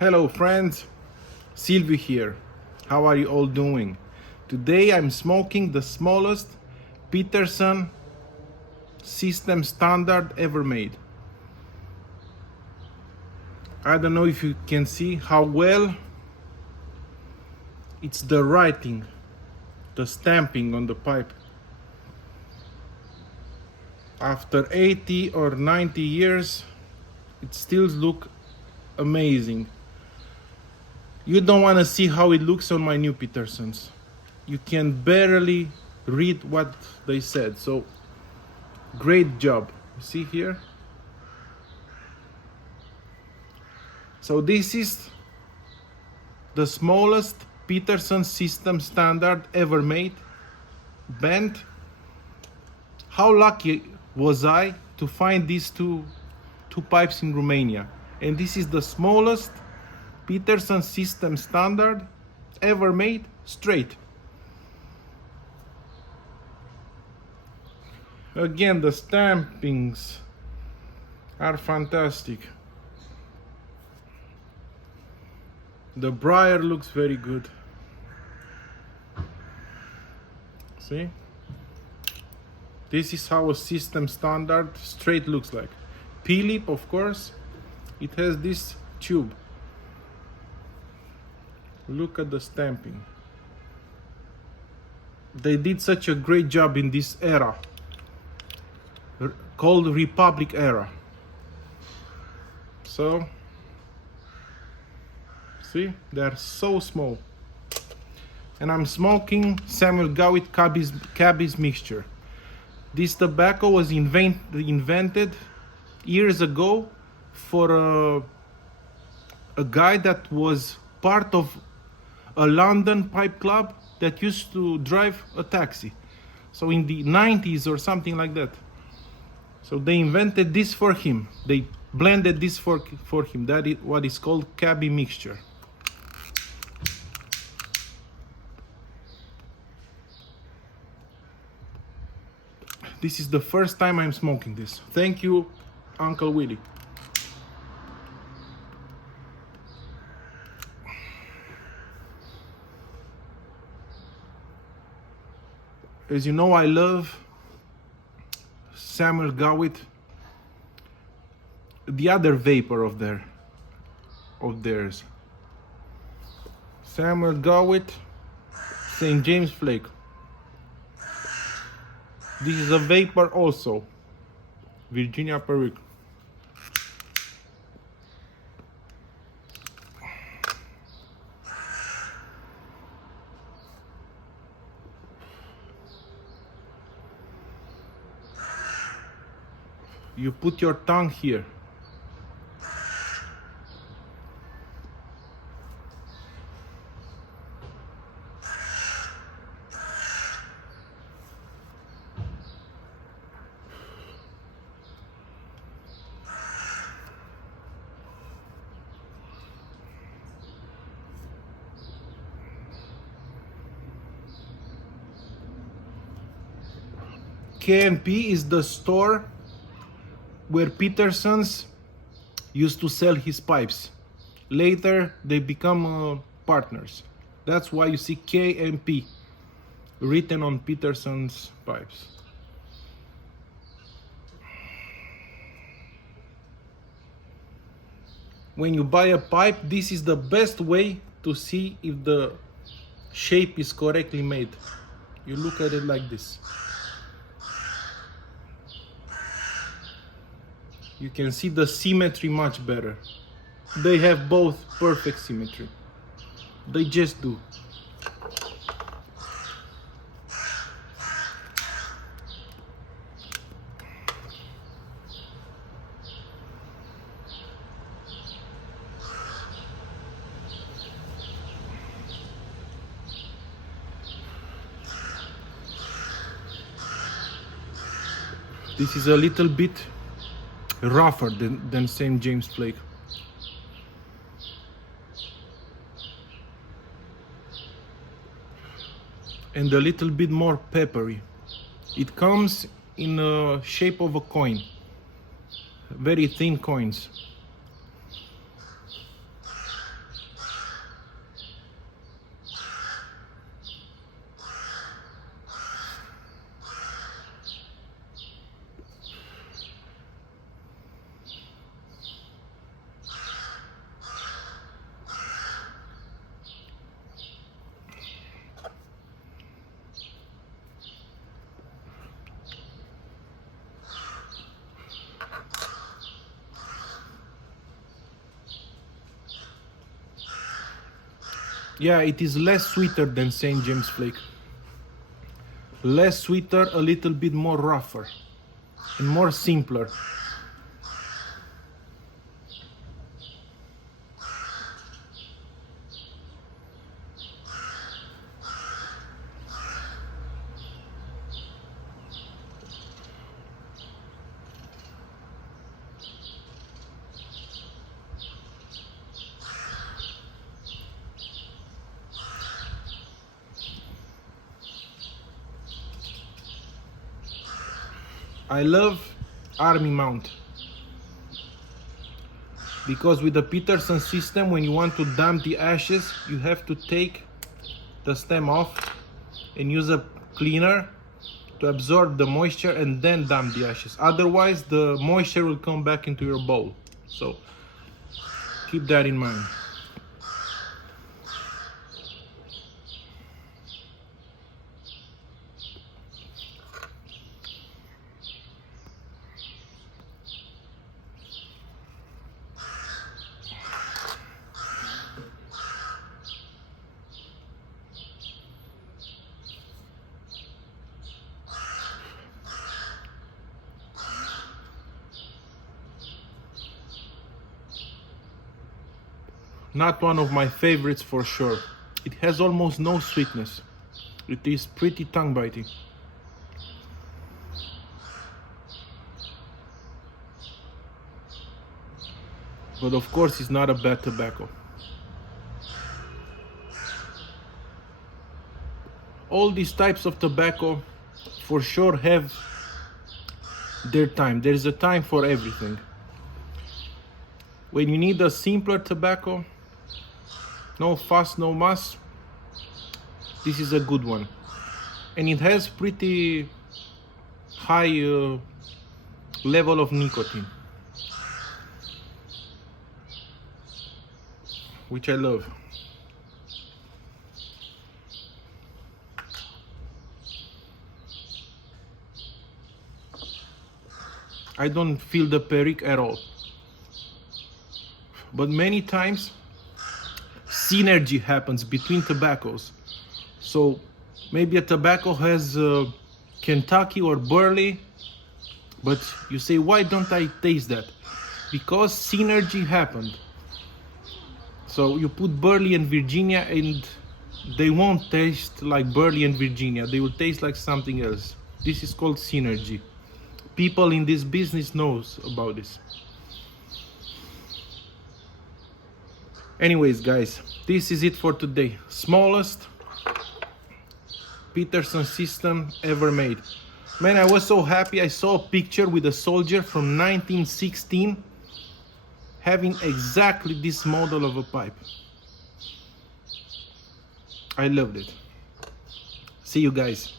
Hello friends, Silviu here. How are you all doing? Today I'm smoking the smallest Peterson system standard ever made. I don't know if you can see how well it's the writing, the stamping on the pipe. After 80 or 90 years, it still looks amazing. You don't want to see how it looks on my new Petersons. You can barely read what they said. So, great job. See here? So this is the smallest Peterson system standard ever made, bent. How lucky was I to find these two pipes in Romania? And this is the smallest Peterson system standard ever made straight. Again, the stampings are fantastic. The briar looks very good. See? This is how a system standard straight looks like. P-lip, of course, it has this tube. Look at the stamping. They did such a great job in this era, called Republic era. So, see, they're so small. And I'm smoking Samuel Gawith Cabbies mixture. This tobacco was invented years ago for a guy that was part of a London pipe club that used to drive a taxi. So in the 90s or something like that. So they invented this for him. They blended this for him. That is what is called cabbie mixture. This is the first time I'm smoking this. Thank you, Uncle Willie. As you know, I love Samuel Gawith, the other vapor of theirs. Samuel Gawith, St. James Flake. This is a vapor also, Virginia Perique. You put your tongue here. KMP is the store where Peterson's used to sell his pipes. Later, they become partners. That's why you see KMP written on Peterson's pipes. When you buy a pipe, this is the best way to see if the shape is correctly made. You look at it like this. You can see the symmetry much better. They have both perfect symmetry. They just do. This is a little bit rougher than St. James Flake. And a little bit more peppery. It comes in the shape of a coin. Very thin coins. Yeah, it is less sweeter than St. James flake. Less sweeter, a little bit more rougher and more simpler. I love army mount because with the Peterson system, when you want to dump the ashes, you have to take the stem off and use a cleaner to absorb the moisture and then dump the ashes. Otherwise, the moisture will come back into your bowl. So keep that in mind. Not one of my favorites for sure. It has almost no sweetness. It is pretty tongue biting. But of course, it's not a bad tobacco. All these types of tobacco for sure have their time. There's a time for everything. When you need a simpler tobacco, no fuss, no muss, this is a good one. And it has pretty high level of nicotine, which I love. I don't feel the perique at all. But many times synergy happens between tobaccos. So maybe a tobacco has Kentucky or Burley, but you say, why don't I taste that? Because synergy happened. So you put Burley and Virginia and they won't taste like Burley and Virginia. They will taste like something else. This is called synergy. People in this business knows about this. Anyways, guys, this is it for today. Smallest Peterson system ever made. Man, I was so happy. I saw a picture with a soldier from 1916 having exactly this model of a pipe. I loved it. See you guys.